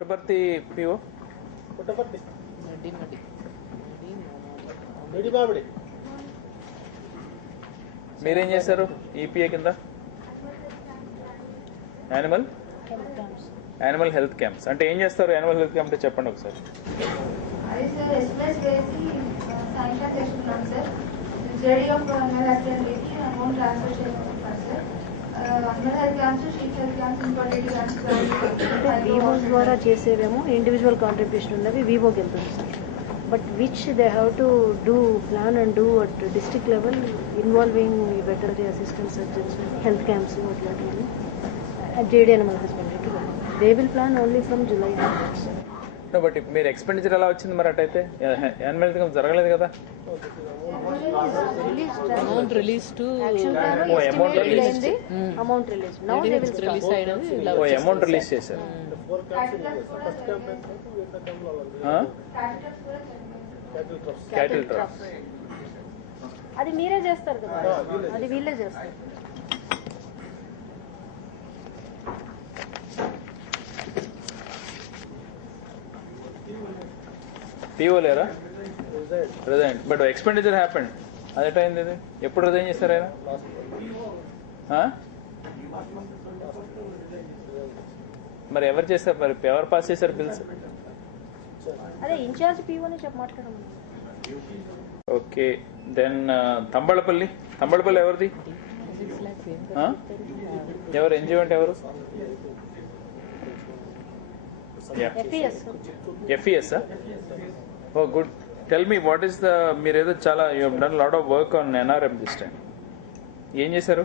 Puttaparthi PO Puttaparthi మీరేం చేశారు EPA కింద? యానిమల్ హెల్త్ క్యాంప్స్ అంటే ఏం చేస్తారు? యానిమల్ హెల్త్ క్యాంప్ అంటే చెప్పండి ఒకసారి. వివోస్ ద్వారా చేసేవేమో ఇండివిజువల్ కాంట్రిబ్యూషన్ ఉన్నవి వివోకి వెళ్తుంది sir. But which they have to do plan and do at district level involving veterinary assistant surgeons, health camps అట్లాంటివన్నీ జేడీ అనిమల్ హస్బెండరీకి they will plan only from July. But మీరు ఎక్స్పెండిచర్ ఎలా వచ్చింది మరి? అట్టయితే యానిమల్ హెల్త్ క్యాంప్ జరగలేదు కదా? Amount release చేశారు. క్యాటిల్ ట్రస్ట్ అది మీరే చేస్తారు కదా, అది వీళ్ళే చేస్తారు. పిఓ లేరా? రిజైన్. But expenditure happened. అది ఎట్ అయింది? ఇది ఎప్పుడు రిజైన్ చేస్తారు ఆయన? మరి ఎవరు చేస్తారు? మరి ఎవరు పాస్ చేశారు బిల్స్? అదే ఇన్ఛార్జ్ పిఓనే మాట్లాడమని. ఓకే. దెన్ తంబళపల్లి ఎవరిది? ఎవరు ఎన్జిఓ అంటే ఎవరు? FES. Oh, good. Tell me, what is the, మీరేదో చాలా you have done a lot of work on NRM this time. ఏం చేశారు?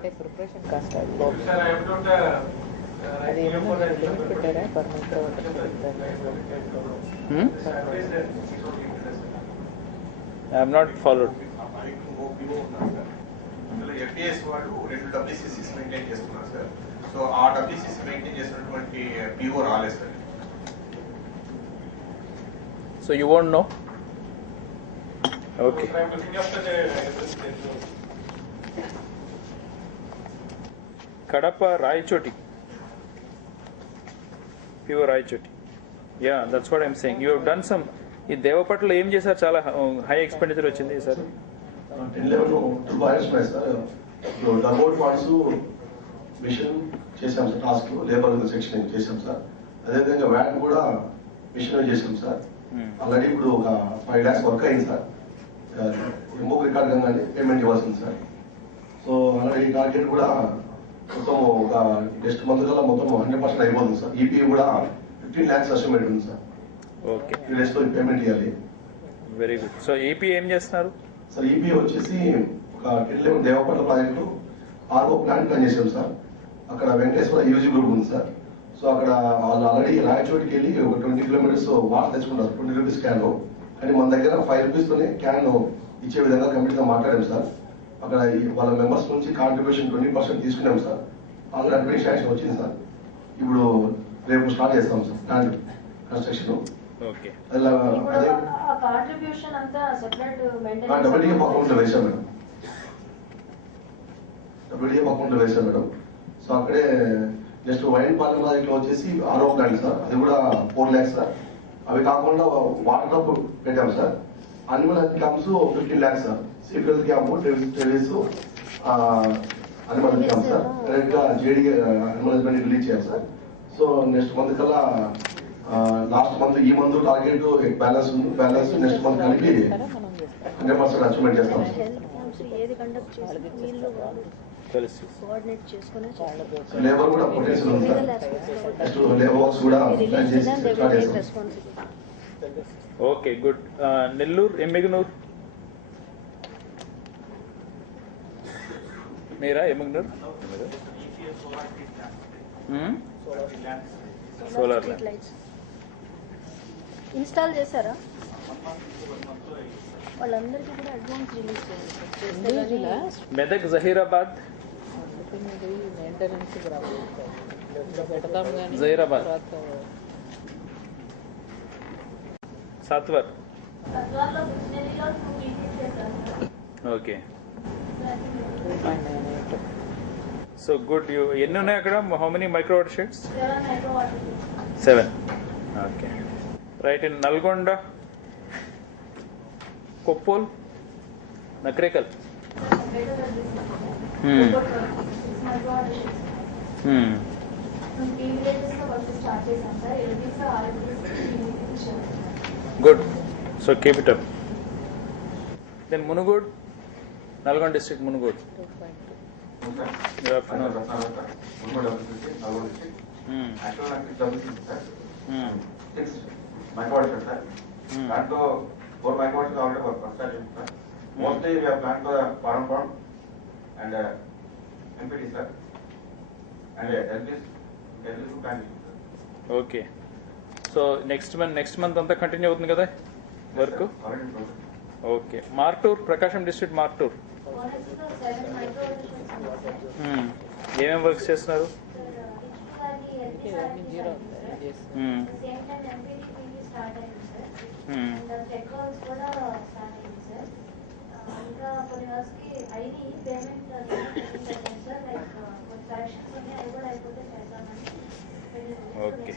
I have not followed. FDS వాళ్ళు 2 WCCs మెయింటైన్ చేస్తున్నారు సార్. సో ఆ WCC మెయింటైన్ చేసినటువంటి PO రాలేదు sir. So you won't know? Okay. Kadapa Raichoti. Pure Raichoti. Yeah, that's what I'm saying. You have done some. ఈ దేవపట్ల ఏం చేశారు? చాలా high expenditure వచ్చింది సార్. 10-11 బాయ్స్ ఉన్నాయి సార్. డబోర్డ్ ఫండ్స్ మిషన్ చేశాం సార్. టాస్క్ లేబర్ సెక్షన్ చేశాం sir. అదేవిధంగా VAT కూడా మిషన్ చేశాం సార్. ఆల్రెడీ ఇప్పుడు ఒక 5 lakhs వర్క్ అయింది సార్. ఇంకొక రికార్డ్ కానీ పేమెంట్ ఇవ్వాల్సింది సార్. సో ఆల్రెడీ టార్గెట్ కూడా మొత్తం ఒక నెక్స్ట్ మంత్ కల్లా మొత్తం 100% అయిపోతుంది సార్. ఈపీ కూడా 15 lakhs ఎస్టిమేట్ ఉంది సార్. ఓకే. 3 days లో పేమెంట్ ఇవ్వాలి. Very good. సో ఈపీ ఏం చేస్తున్నారు సార్? ఈపీ వచ్చేసి ఒక 10-11 Devapatla project RO plant plan చేసాం సార్. అక్కడ వెంకటేశ్వర యూజీ గ్రూప్ ఉంది సార్. సో అక్కడ వాళ్ళు ఆల్రెడీ రాయచోటికి వెళ్ళి ఒక 20 kilometers వాటర్ తెచ్చుకుంటారు 20 rupees క్యాన్. కానీ మన దగ్గర 5 rupees తోనే క్యాన్ ఇచ్చే విధంగా కమిటీతో మాట్లాడాం సార్. అక్కడ వాళ్ళ మెంబర్స్ నుంచి కాంట్రిబ్యూషన్ 20% తీసుకున్నాం సార్. ఆల్రెడీ అడ్మినిస్ట్రేషన్ వచ్చింది సార్. ఇప్పుడు రేపు స్టార్ట్ చేస్తాం సార్ ప్లాంట్ కన్స్ట్రక్షన్. ఓకే. అదే కాంట్రిబ్యూషన్ అంతా సెపరేట్ డబ్ల్యూడిఎఫ్ అకౌంట్ లో వేసాం మేడం. డబ్ల్యూడిఎఫ్ అకౌంట్ లో వేసాం మేడం. సో అక్కడే నెక్స్ట్ వైన్ పాలెం ప్రాజెక్ట్ లో వచ్చేసి ఆర్ఓ ప్లాంట్ సార్. అది కూడా 4 lakhs సార్. అవి కాకుండా వాటర్ క్లబ్ పెట్టాం sir. Animal health camps 15 lakhs sir. సిఫ్ హెల్త్ క్యాంప్, టెలిస్, animal health camp sir. Direct గా జేడీ అనిమల్ హెల్త్ రిలీజ్ చేయాలి సార్. సో నెక్స్ట్ మంత్ కల్లా లాస్ట్ మంత్ ఈ month target balance next month కలిపి 100% అచీవ్మెంట్ చేస్తాం sir. Labour కూడా potential ఉంది సార్. నెక్స్ట్ లేబర్ వర్క్స్ కూడా ప్లాన్ చేసి స్టార్ట్ చేస్తాం. Okay, good. నెల్లూరు, ఎమ్మిగనూరు మీరా? ఎమ్మిగనూరు సోలార్ లైట్స్ ఇన్స్టాల్ చేశారా? వాళ్ళందరికీ కూడా అడ్వాన్స్ రిలీజ్ చేయాలి. Medak, Zaheerabad, Zaheerabad, Satwar. Okay. So good. ఎన్ని ఉన్నాయి అక్కడ? How many micro watersheds? 7. Okay right. In Nalgonda, Koppol, Nakrekal. Good. So keep it up. Then Munugode, Nalgonda district Munugode. దాంట్లో 4 micro watts already work sir. Mostly we are plan for farm and MPT sir and LBS plan. Okay. So next month అంతా continue అవుతుంది కదా work? Okay. Martur, Prakasam district Martur. ఏమేమి works చేస్తున్నారు? Okay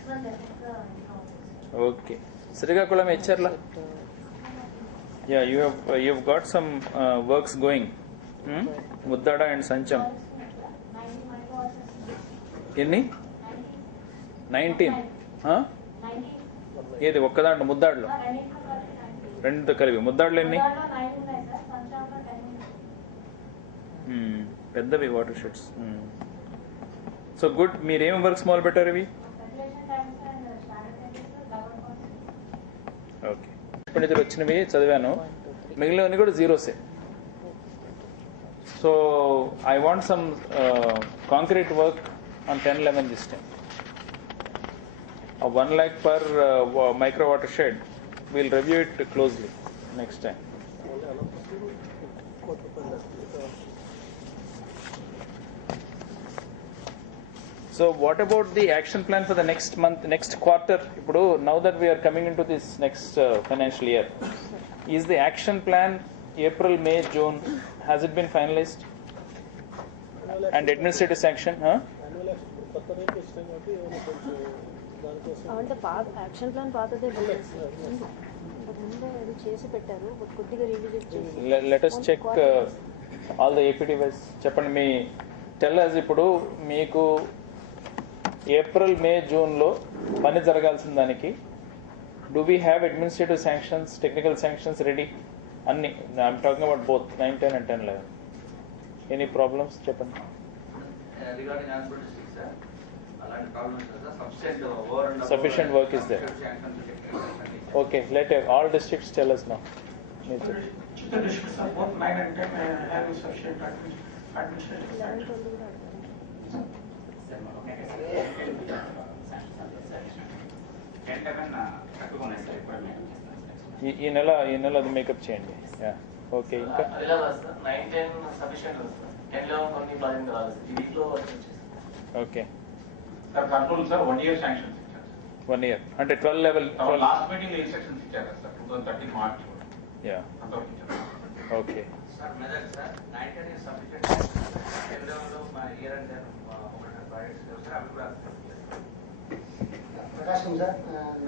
okay. Srikakulam, Etcherla. Yeah, you've got some works going. Muddada and Sancham. ఎన్ని? 19. ఏది ఒక్కదాంట్లో ముద్దాడులో? రెండుతో కలిపి ముద్దాడులో ఎన్ని? పెద్దవి వాటర్ షెడ్స్. So good. మీరేం వర్క్స్ మొదలు పెట్టారు ఇవి? ఓకే. ఎక్స్పెండిచర్ వచ్చినవి చదివాను, మిగిలినవన్నీ కూడా జీరోసే. So I want some concrete work on 10-11 this time. 1 lakh per micro watershed. We'll review it closely next time. So what about the action plan for the next month, next quarter? Now that we are coming into this next financial year, is the action plan April, May, June, has it been finalized? And administrative sanction, అంటే action plan పాతదే ముందే అది చేసి పెట్టారు, but కొద్దిగా revisit చేసి. Let us check all the APT wise. చెప్పండి మీ tell us ఇప్పుడు మీకు ఏప్రిల్, మే, జూన్లో పని జరగాల్సిన దానికి do we have administrative sanctions, technical sanctions ready అన్ని? I'm talking about both 9, 10 and 10, 11. Any problems చెప్పండి. Sufficient work is there. Okay, let all districts tell us now. Chittor district sir, both 9 and 10 have sufficient administrative sanctions. ఈ నెల అది makeup చేయండి. Okay. ఇంకా 9-10 sufficient వస్తుంది, 10-11 కొన్ని బాధ్యత రాదు. ఈ వీక్లో okay sir control sir 1 year sanctions ఇచ్చారు. 1 year అంటే 12 level. లాస్ట్ మీటింగ్ లో ఇన్స్ట్రక్షన్స్ ఇచ్చారు sir 2013 March. Yeah okay. Sir Medak sir 9-10 is sufficient. 10-11లో మా ఇయర్ అండ్ ఒకటి ప్రాజెక్ట్స్ వస్తారు, అవి కూడా ప్రకాశం సార్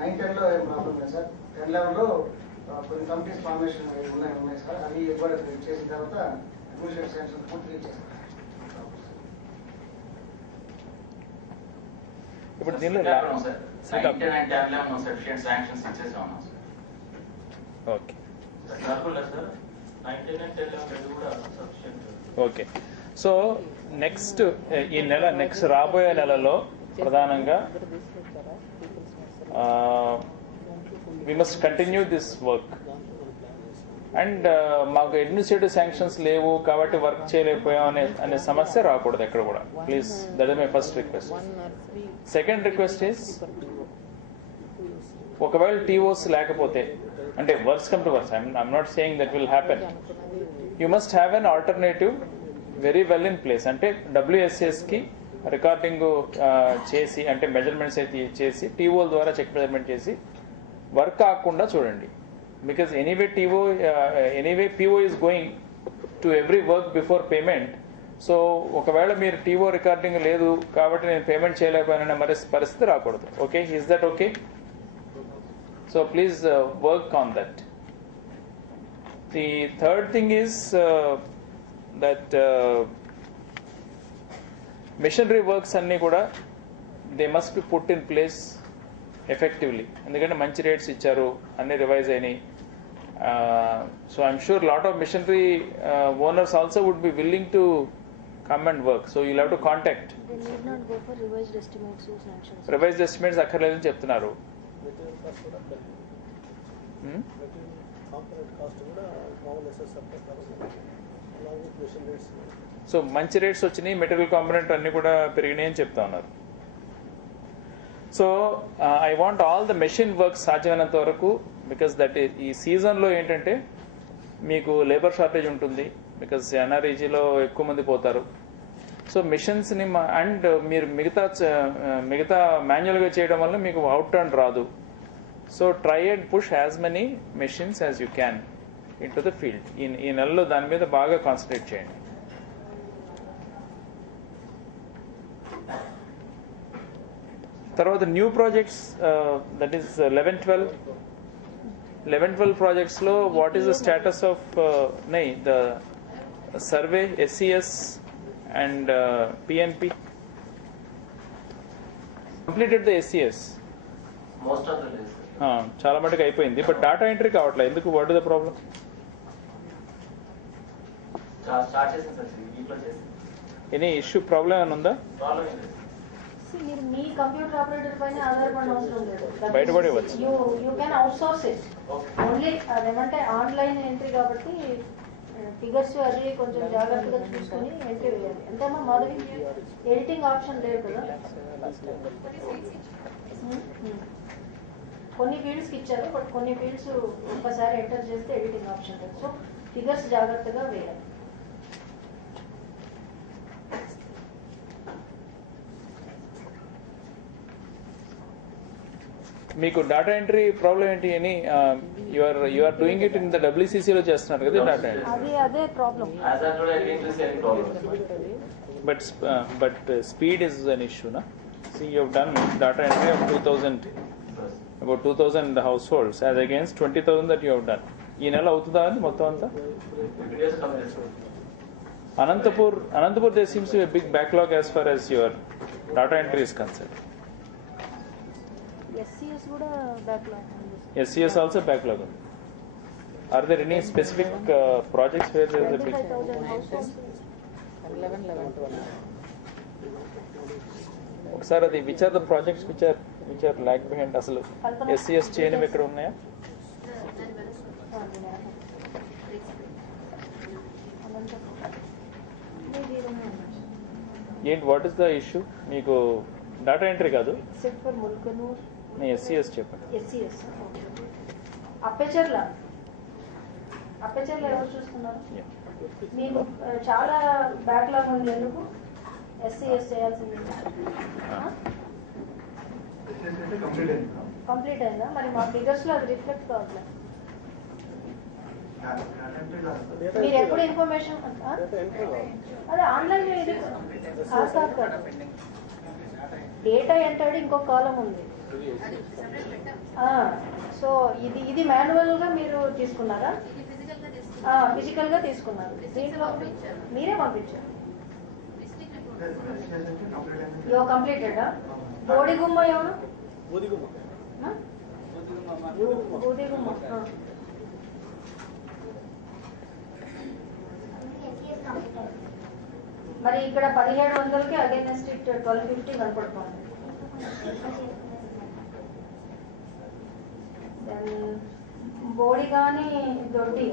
9-10లో ఏం ప్రాబ్లం లేదు సార్. 10-11లో కొన్ని కమిటీస్ ఫార్మేషన్ ఉన్నాయి సార్, అవి కూడా చేసిన తర్వాత అడ్మినిస్ట్రేటివ్ శాంక్షన్ పూర్తిగా ఇచ్చేస్తారు. ఇప్పుడు దీనిలో సఫిషియెంట్ శాంక్షన్స్ ఇచ్చేసి ఉన్నాం సార్. ఓకే సార్ 9-10 and 10-11 కూడా సఫిషియెంట్. ఓకే. సో నెక్స్ట్ ఈ నెల, నెక్స్ట్ రాబోయే నెలలో ప్రధానంగా we must continue this work and మాకు అడ్మినిస్ట్రేటివ్ శాంక్షన్స్ లేవు కాబట్టి వర్క్ చేయలేకపోయాం అనే సమస్య రాకూడదు ఎక్కడ కూడా. Please, that is my first request. Second request is, ఒకవేళ టీఓస్ లేకపోతే, అంటే works come to works, I'm not saying that will happen, you must have an alternative very well in place. అంటే WSSకి రికార్డింగ్ చేసి, అంటే మెజర్మెంట్స్ అయితే చేసి, టీఓల ద్వారా చెక్ మెజర్మెంట్ చేసి వర్క్ కాకుండా చూడండి. Because anyway PO is going to every work before payment. So ఒకవేళ మీరు టీఓ రికార్డింగ్ లేదు కాబట్టి నేను పేమెంట్ చేయలేకపోయాననే పరిస్థితి రాకూడదు. Okay, is that okay? So please work on that. The third thing is that machinery works అన్నీ కూడా they must be put in place effectively. ఎందుకంటే మంచి రేట్స్ ఇచ్చారు, అన్ని రివైజ్ అయినాయి. So I'm sure lot of machinery owners also would be willing to come and work. So you'll have to contact. They need not go for revised estimates or sanctions. Revised estimates అక్కర్లేదని చెప్తున్నారు. So మంచి rates వచ్చినాయి, material component అన్ని కూడా పెరిగినాయి అని చెప్తా ఉన్నారు. So I want all the machine works సాధ్యమైనంత వరకు, బికాస్ దట్ ఈ సీజన్లో ఏంటంటే మీకు లేబర్ షార్టేజ్ ఉంటుంది, బికాస్ ఎన్ఆర్ఈజీలో ఎక్కువ మంది పోతారు. సో మిషన్స్ని అండ్ మీరు మిగతా మాన్యువల్గా చేయడం వల్ల మీకు అవుట్ టర్న్ రాదు. So try and push as many machines as you can into the field. ఈ నెలలో దాని మీద బాగా కాన్సన్ట్రేట్ చేయండి. తర్వాత న్యూ ప్రాజెక్ట్స్, దట్ ఈస్ 11-12 ప్రాజెక్ట్స్లో what is the status of the survey SCS and PNP? Completed the SCS. Most of the days. చాలా మటుకు అయిపోయింది, బట్ డాటా ఎంట్రీ కావట్లేదు. ఎందుకు? What is the problem? Start చేసాం సార్, వీక్లో చేసాం. ఎనీ ఇష్యూ, ప్రాబ్లం ఏమైనా ఉందా? ప్రాబ్లం ఏం లేదు. మీరు మీ కంప్యూటర్ ఆపరేటర్ పైన ఆధారపడిన అవసరం లేదు. బయటపడి ఇవ్వచ్చు. You can out source it. Only అదేమంటే ఆన్లైన్ ఎంట్రీ కాబట్టి ఫిగర్స్ అది కొంచెం జాగ్రత్తగా చూసుకొని ఎంట్రీ వేయాలి. ఎంతేమో మాధవి, ఎడిటింగ్ ఆప్షన్ లేదు కదా. కొన్ని ఫీల్డ్స్కి ఇచ్చారు, బట్ కొన్ని ఫీల్డ్స్ ఒక్కసారి ఎంటర్ చేస్తే ఎడిటింగ్ ఆప్షన్ లేదు. సో ఫిగర్స్ జాగ్రత్తగా వేయాలి. మీకు డాటా ఎంట్రీ ప్రాబ్లం ఏంటి అని? You are doing it in the WCCలో చేస్తున్నారు కదా డాటా ఎంట్రీ. అదే problem. As of today, I didn't receive any problems. But speed is an issue, na? See, you have done data entry of 2,000, about 2,000 households as against 20,000 that you have done. ఈ నెల అవుతుందా అది మొత్తం అంతా? Videos come this way. Anantapur there seems to be a big backlog as far as your data entry is concerned. SCS కూడా backlog. SCS also backlog. Are there any specific projects where there is a big? 25,000 households. ఒకసారి అది which are the projects which are lack behind? అసలు SCS చేయనివి ఎక్కడ ఉన్నాయా? ఏంటి, what is the issue? మీకు data entry కాదు, ఎక్సెప్ట్ ఫర్ ముల్కనూర్. నేను SCS చెప్పండి. SCS అప్పెచర్ల ఎవరు చూస్తున్నారు? మీకు చాలా బ్యాక్లాగ్ ఉంది. ఎందుకు SCS చేయాల్సింది? కంప్లీట్ అయిందా? మరి మా ఫిగర్స్లో అది రిఫ్లెక్ట్ కావట్లేదు. మీరు ఎప్పుడు ఇన్ఫర్మేషన్ అదే ఆన్లైన్ డేటా ఎంటర్డ్ ఇంకొక కాలం ఉంది. సో ఇది మాన్యువల్గా మీరు తీసుకున్నారా? ఫిజికల్గా తీసుకున్నారు. దీంట్లో మీరే పంపించారు. యో కంప్లీటెడా? బోడిగుమ్మ ఎవరు? బూదిగుమ్మ. మరి ఇక్కడ 1700కి అగైనెస్ట్ ఇట్ 1250 కనపడుతుంది. బోడి కానీ దొడ్డి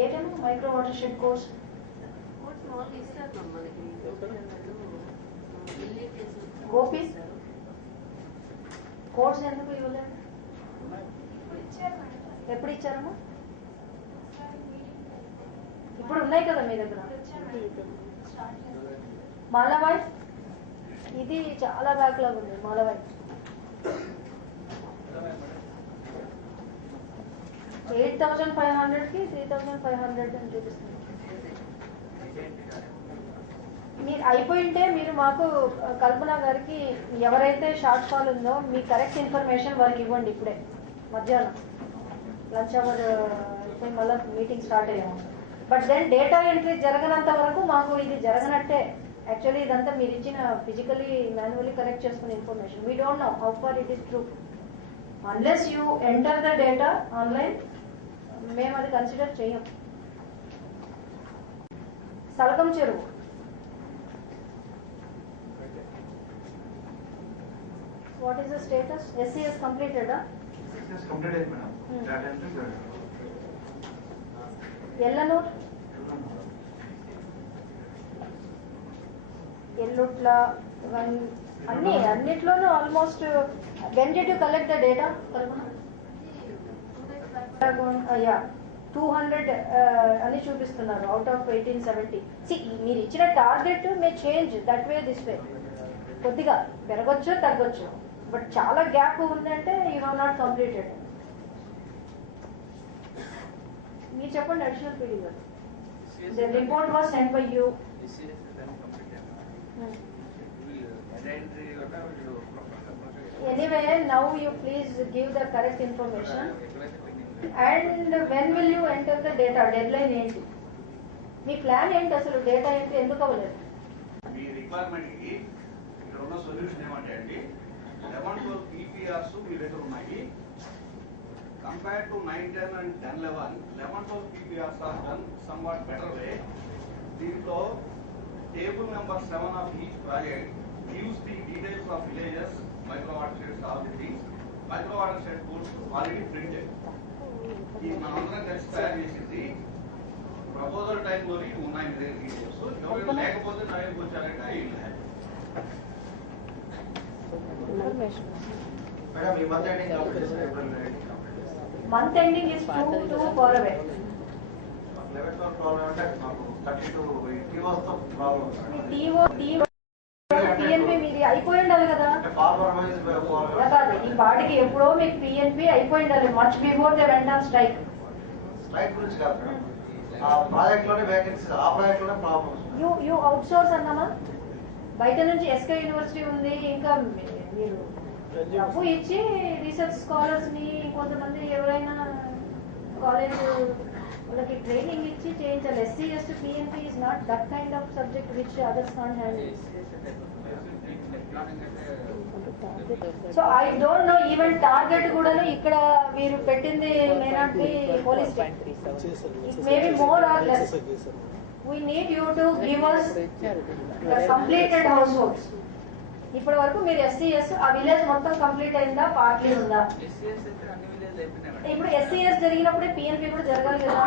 ఏటేమో మైక్రో వాటర్ షెడ్ కోర్స్ గోపీస్ కోర్స్ ఎందుకు ఇవ్వలేదు? ఎప్పుడు ఇచ్చారమ్మా? ఇప్పుడు ఉన్నాయి కదా మీ దగ్గర. మాలవాయ్ ఇది చాలా బ్యాక్లాగ్ ఉంది. మాలవాయ్ 8,500కి 3,500 అని చూపిస్తుంది. మీరు అయిపోయింటే మీరు మాకు కల్పన గారికి ఎవరైతే షార్ట్ ఫాల్ ఉందో మీ కరెక్ట్ ఇన్ఫర్మేషన్ వారికి ఇవ్వండి ఇప్పుడే మధ్యాహ్నం లంచ్ అవర్ అయిపోయి మళ్ళీ మీటింగ్ స్టార్ట్ అయ్యాము. బట్ దెన్ డేటా ఎంట్రీ జరగనంత వరకు మాకు ఇది జరగనట్టే. యాక్చువల్లీ ఇదంతా మీరు ఇచ్చిన ఫిజికలీ మాన్యువల్లీ కరెక్ట్ చేసుకున్న information. We don't know how far it is true. Unless you enter the data online మేము అది కన్సిడర్ చేయం. సలకం చెరువు what is the status? SCS completed? SCS completed, madam. Data entry good. Ellanur? Ellutla, అన్నిట్లోనూ almost. when did you collect the data? 200 అని చూపిస్తున్నారు out of 1870. మీరు ఇచ్చిన target May change that way this way. కొద్దిగా పెరగొచ్చు తగ్గొచ్చు, but చాలా gap ఉందంటే you have not completed. మీరు చెప్పండి అడిషనల్ పీడీ గారు. The report was send by you. Anyway now you please give the correct information. And when will you enter the data? Dead line ఏంటి? మీ plan ఏంటి అసలు? Data ఏంటి? ఎందుకు అవ్వలేదు? మీ requirement కి ఇక్కడ ఉన్న సొల్యూషన్ ఏమంటే అండి, 11 PPRs మీ దగ్గర ఉన్నాయి. Compare to 9, 10 and 10, 11, 11 PPRs are done somewhat better way. దీంట్లో table number 7 of each project gives the details of villages, micro watersheds, all the things. Micro watershed codes already printed. ఈ మనందరం కలిసి తయారు చేసింది ప్రపోజల్ టైంలోని ఉన్నాయి మీ దగ్గర డీటెయిల్స్. ఎవరైనా లేకపోతే నా దగ్గరకు వచ్చారంటే మేడం ఈ month ending month ending is 2 far away. 11th problem అంటే మాకు 32 టీఓస్ తో ప్రాబ్లం ఉంది. టీఓ పిఎన్పి మీది అయిపోయి ఉండాలి కదా. ఫార్మర్ వైజ్ కాదు, ఈ పాటికి ఎప్పుడో మీకు పిఎన్పి అయిపోయి ఉండాలి. Much before they went on strike. Strike గురించి కాదు మేడం, ఆ ప్రాజెక్ట్ లోనే వేకెన్సీ, ఆ ప్రాజెక్ట్ లోనే ప్రాబ్లమ్స్. యూ అవుట్ సోర్స్ అన్నామా? బయట నుంచి ఎస్కే యూనివర్సిటీ ఉంది, ఇంకా మీరు డబ్బు ఇచ్చి రీసెర్చ్ స్కాలర్స్ ని కొంతమంది ఎవరైనా కాలేజ్ వాళ్ళకి ట్రైనింగ్ ఇచ్చి చేయించాలి. SCS to PNP is not that kind of subject which others can't handle. So I don't know, even target కూడా ఇక్కడ మీరు పెట్టింది may not be holistic. It may be more or less. We need you to give us the completed households. ఇప్పటి వరకు మీరు SCS ఆ village మొత్తం complete అయిందా, పార్ట్లీ ఉందా? ఇప్పుడు SCS జరిగినప్పుడే PNP కూడా జరగాలి కదా.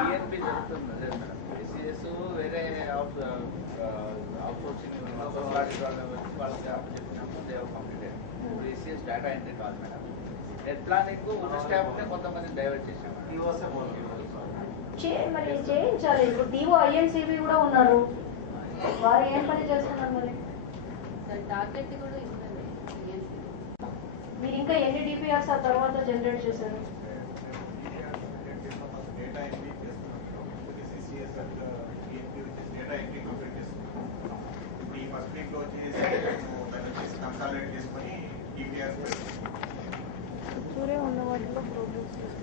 డేటా ఎంట్రీ కాదు మేడం. నెట్ ప్లానింగ్ ఉన్న స్టాఫ్ కొంతమంది డైవర్ట్ చేసాము. మరి చేయించాలి. ఇప్పుడు టీఓ INCB కూడా ఉన్నారు, వారు ఏం పని చేస్తున్నారు? మరి మీరు ఇంకా ఎన్ని DPRs ఆ తర్వాత జనరేట్ చేశారు?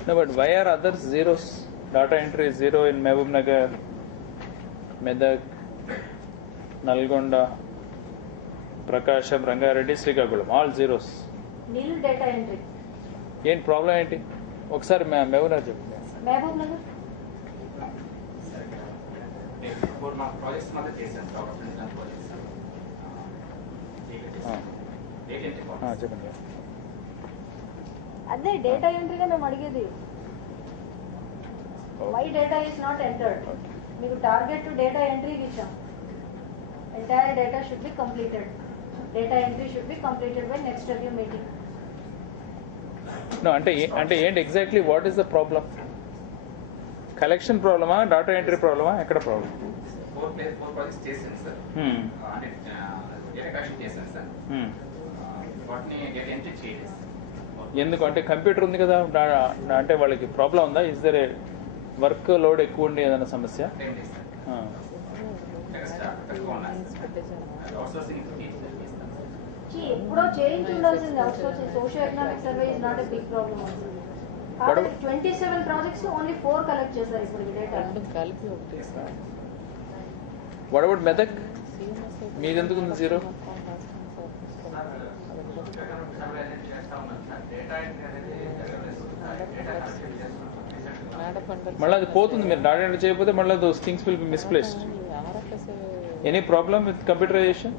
No, but why are others zeros? Data entry is 0 in Mehboob Nagar, Medak, Nalgonda, Prakasham, Rangareddy, Srikakulam, all zeros. Nil data entry. ఏంటి ప్రాబ్లం ఏంటి? ఒకసారి మహబూబ్ నగర్ చెప్పండి. మహబూబ్ నగర్ మా ప్రాజెక్ట్స్ మాత్రం చేశాను. చెప్పండి. అదే డేటా ఎంట్రీగా మేము అడిగేది. Why data is not entered? మీకు టార్గెట్ డేటా ఎంట్రీకి ఇచ్చాం. Entire data should be completed. Data entry should be completed by next review meeting. No అంటే ఏంటి exactly what is the problem? Collection ప్రాబ్లమా, డేటా ఎంట్రీ ప్రాబ్లమా, ఎక్కడ ప్రాబ్లం? 4 ప్రాజెక్ట్స్ చేశాను సార్. అంటే డేటా కలెక్షన్ చేశాను సార్. వాటిని డేటా ఎంట్రీ చేయలేదు. ఎందుకు అంటే కంప్యూటర్ ఉంది కదా, అంటే వాళ్ళకి ప్రాబ్లం ఉందా? ఇస్ దర్ వర్క్ లోడ్ ఎక్కువ ఉండి ఏదైనా సమస్య? ఎప్పుడో చేయించి ఉండాల్సింది outsourcing. Socio economic survey is not a big problem. 27 projects only 4 collect చేశారు ఇప్పుడు డేటా. What about Medak? మీది ఎందుకు ఉంది 0? మళ్ళీ అది పోతుంది. మీరు డాటా ఎంట్రీ చేయకపోతే మళ్ళీ those things will be misplaced. Any problem with computerization?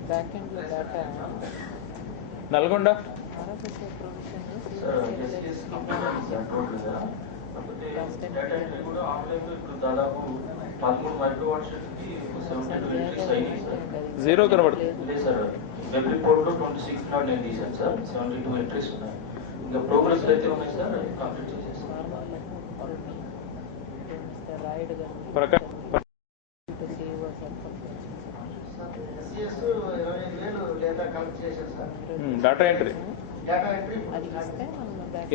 Nalgonda zero కనబడుతుంది. వెబ్ రిపోర్ట్ లో 26 నాట్ నేను తీసాను సార్. 72 ఎంట్రీస్ ఉన్నాయి. ఇంకా ప్రోగ్రెస్ అయితే ఉన్నాయి సార్, కంప్లీట్ చేసేస్తాను. డాటా ఎంట్రీ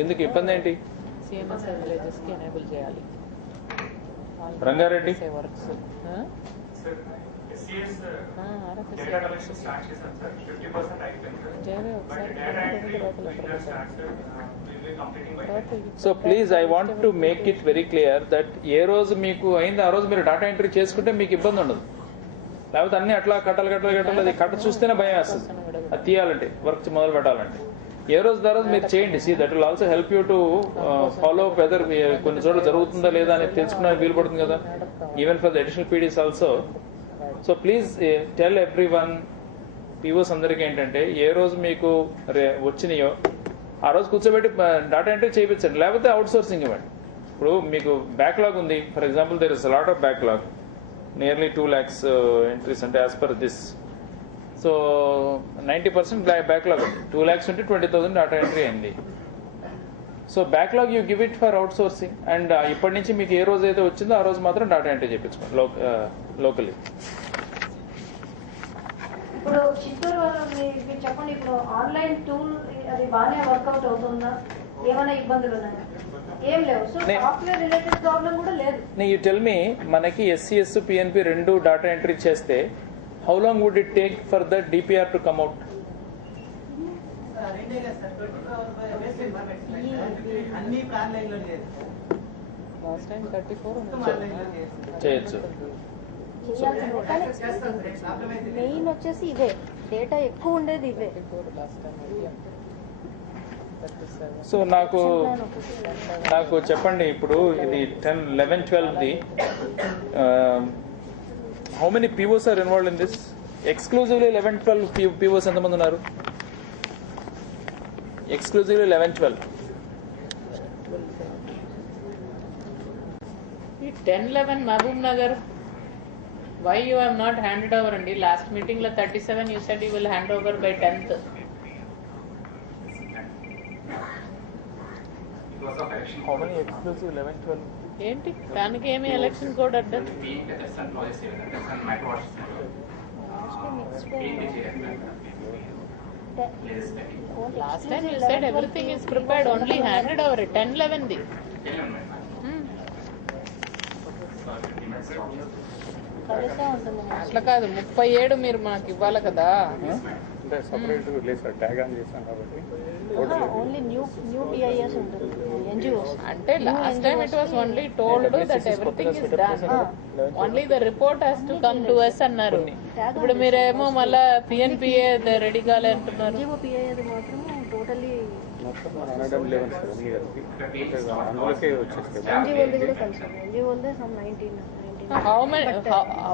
ఎందుకు ఇబ్బంది ఏంటి? Rangareddy so please I want to make it very clear that a రోజు మీకు అయింది ఆ రోజు మీరు డాటా ఎంట్రీ చేసుకుంటే మీకు ఇబ్బంది ఉండదు. లేకపోతే అన్ని అట్లా కట్టాలి అది కట్ట చూస్తేనే భయం వేస్తుంది. అది తీయాలంటే వర్క్ మొదలు పెట్టాలంటే ఏ రోజు దా రోజు మీరు చేయండి. See that will also help you to follow up whether కొన్ని చోట్ల జరుగుతుందా లేదా అని తెలుసుకునే వీలు పడుతుంది కదా, even for the additional PDs also. So please tell every one, POs అందరికీ ఏంటంటే ఏ రోజు మీకు వచ్చినాయో ఆ రోజు కూర్చోబెట్టి డాటా ఎంట్రీ చేయించండి, లేకపోతే అవుట్ సోర్సింగ్ ఇవ్వండి. ఇప్పుడు మీకు బ్యాక్లాగ్ ఉంది, for example there is a lot of backlog, nearly 2 lakhs entries అంటే as per this. So 90% backlog ఉంది. 2 lakhs ఉంటే 20,000 డాటా ఎంట్రీ అయింది. So backlog you give it for outsourcing. And ఇప్పటి నుంచి మీకు ఏ రోజు అయితే వచ్చిందో ఆ రోజు మాత్రం డాటా ఎంట్రీ చేయించుకోండి లోకల్లీ. ఇప్పుడు చిత్తూరు వాళ్ళు మీరు చెప్పండి, ఇప్పుడు ఆన్లైన్ టూల్ అది బాగానే వర్కౌట్ అవుతుందా? ఏమైనా ఇబ్బందులు ఉన్నాయా? ఏం లేవు. సో సాఫ్ట్వేర్ రిలేటెడ్ ప్రాబ్లం కూడా లేదు. యూ టెల్ మీ, మనకి SCS PNP రెండు డాటా ఎంట్రీ చేస్తే how long would it take for the DPR to come out? చేయొచ్చు. మెయిన్ వచ్చేసి ఇవే డేటా ఎక్కువ ఉండేది ఇవే. సో నాకు చెప్పండి, ఇప్పుడు ఇది 10, 11, 12ది how many POs are involved in this? Exclusively 11, 12 POs ఎంతమంది ఉన్నారు? Exclusively 11, 12. 10, 11 Mahbub Nagar. Why you have not handed over? And last meeting la 37 you said you will hand over by 10th. How many exclusive 11, 12? ఏంటి దానికి ఏమి election code అడ్డం? Last time you said everything is prepared, only handed over 10, 11 the. అట్లా కాదు, 37 మీరు మనకి ఇవ్వాలి కదా. ఓన్లీ న్యూ PIS ఉంటుంది, NGOs. అంటే last time it was only told that everything is done, only the report has to come to us అన్నారు. ఇప్పుడు మీరేమో మళ్ళా PNPA రెడీ కాలే అంటున్నారు. NGO PIS మాత్రం totally NGO some 19. How many?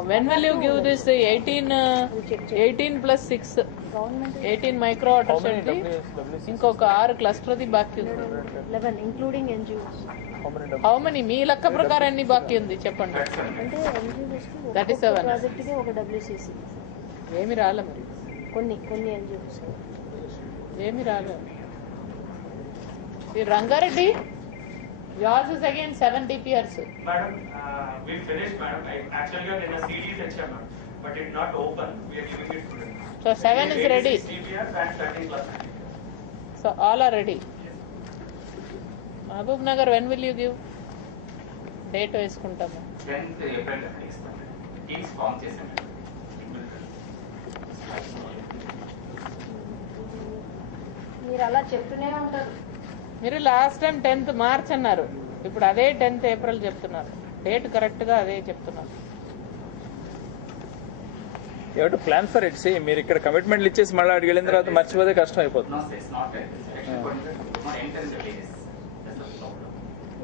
When will you give this 18 plus 6? 18 micro watershed the ఇంకొక 6 cluster the బాకీ ఉంది. 11 ఇంక్లూడింగ్ NGOs. హౌ మెనీ మీ లెక్క ప్రకారం ఎన్ని బాకీ ఉంది చెప్పండి. అంటే NGOs కి 37 ప్రాజెక్ట్ కి ఒక WCC. ఏమి రాలే మరి, కొన్ని NGOs ఏమి రాలే. ఈ Rangareddy yours is again 7 DPRs. Madam, we finished, madam. Actually, we are in a CDs HM, but it not open. We are giving it today. So 7 is ready. DPRs and 13 plus. So all are ready. Mahabubnagar when will you give date వేసుకుంటాము? 10th April ఇస్తాం. Teams form చేసాం. మీరు అలా చెప్తూనే ఉంటారు. మీరు last time 10th March అన్నారు, ఇప్పుడు అదే 10th April చెప్తున్నారు. డేట్ కరెక్ట్ గా అదే చెప్తున్నారు. ఏమిటి ప్లాన్ ఫర్ ఇట్. మీరు ఇక్కడ కమిట్మెంట్లు ఇచ్చేసి మళ్ళీ అడిగి వెళ్ళిన తర్వాత మర్చిపోతే కష్టం అయిపోతుంది.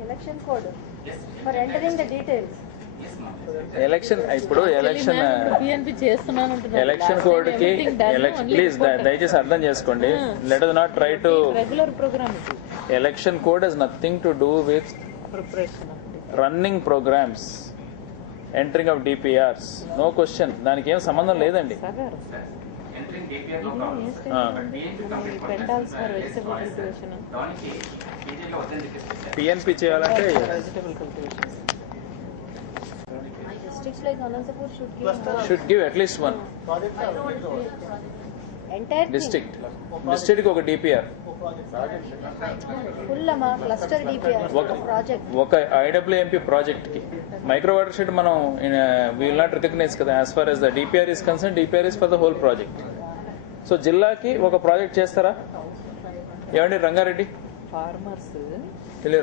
Election code for entering the details. Election ఇప్పుడు ఎలక్షన్ కోడ్ కి ప్లీజ్ దయచేసి అర్థం చేసుకోండి. Let us not try to regular programme. Election code has nothing to do with running programs, entering of DPRs. No question. దానికి ఏం సంబంధం లేదండి. PNP చేయాలంటే Districts like Anantapur should give at least one. Entire district కి ఒక DPR, full cluster DPR project. ఒక IWMP project కి. Micro water shed మనం we will not recognize కదా. as far as the DPR is concerned, DPR is for the whole project. So జిల్లాకి ఒక project చేస్తారా? ఏమండి Rangareddy, farmers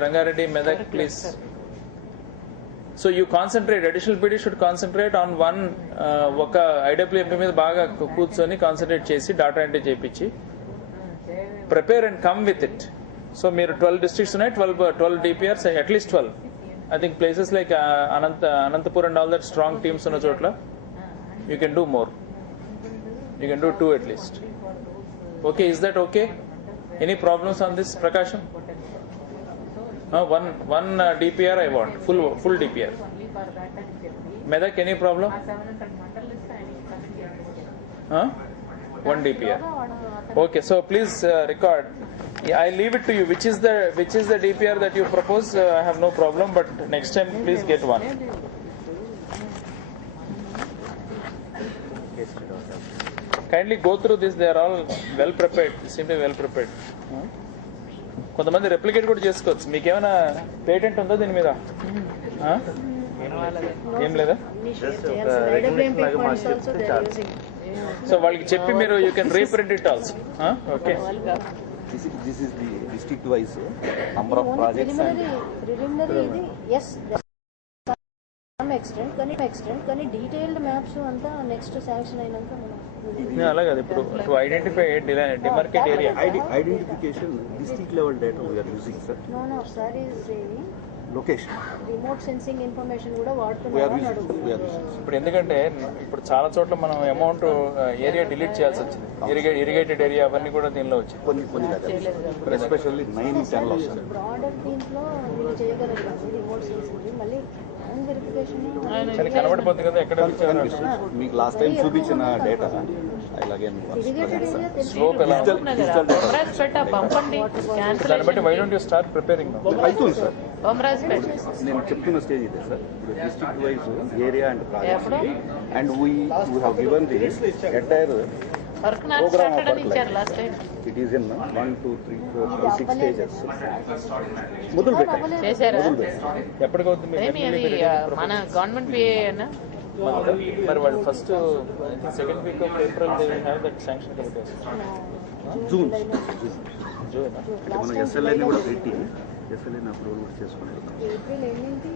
Rangareddy, Medak please. So you concentrate, additional PD should concentrate on one. ఒక IWMP మీద బాగా కూర్చొని concentrate చేసి డాటా ఎంట్రీ చేయించి prepare and come with it. So మీరు 12 districts ఉన్నాయి, 12 DPRs, at least 12. I think places like Anantapur and all that strong teams ఉన్న చోట్ల you can do more. You can do 2 at least. Okay, is that okay? Any problems on this, Prakasham? One DPR I want, full DPR. Medak, any problem? 1 DPR. Okay, so please record. I leave it to you. Which is the DPR that you propose? I have no problem, but next time please get one. Kindly go through this. They are all well prepared. They seem to be well prepared. కొంతమంది replicate కూడా చేసుకోవచ్చు. మీకు ఏమైనా patent ఉందా దీని మీద? ఏం లేదా? సో వాళ్ళకి చెప్పి మీరు you can reprint it also. Okay, this is the district wise number of projects and extent కానీ డీటెయిల్డ్ మ్యాప్స్ అంతా నెక్స్ట్ శాంక్షన్ అయినాక మనం అలాగే ఇప్పుడు to identify demarcate area identification district level data we are using, sir. No sir is saying location remote sensing information కూడా we are వాడుతున్నారు. using. ఇప్పుడు ఎందుకంటే ఇప్పుడు చాలా చోట్ల మనం అమౌంట్ ఏరియా డిలీట్ చేయాల్సి వచ్చింది. ఇరిగేటెడ్ ఏరియా అవన్నీ కూడా దీనిలో వచ్చింది. కొన్ని ఎస్పెషల్లీ 9-10 లో వస్తుంది. బ్రాడర్ దీంట్లో మీరు చేయగలరు రిమోట్ సెన్సింగ్. మళ్ళీ వెరిఫికేషన్ కనబడిపోతుంది కదా ఎక్కడ మీకు లాస్ట్ టైం చూపించిన డేటా అలాగే స్లోప్ ఎలా దాన్ని బట్టి why don't you start preparing? అవుతుంది సార్, నేను చెప్తున్న స్టేజ్ ఇదే సార్. ఇప్పుడు district wise area and projects and we have given the entire program of work like it is in 1, 2, 3, 4, 5, 6 stages. మొదలు పెట్టండి. ఎప్పటికి అవుతుంది మన గవర్నమెంట్ PA అన్న మరి వాళ్ళు first second week off April they will have that sanction committee. June June మనం SLA ని కూడా పెట్టి SLA ని అప్రూవల్ కూడా చేసుకుంటాం. ఏప్రిల్ ఎండింగ్కి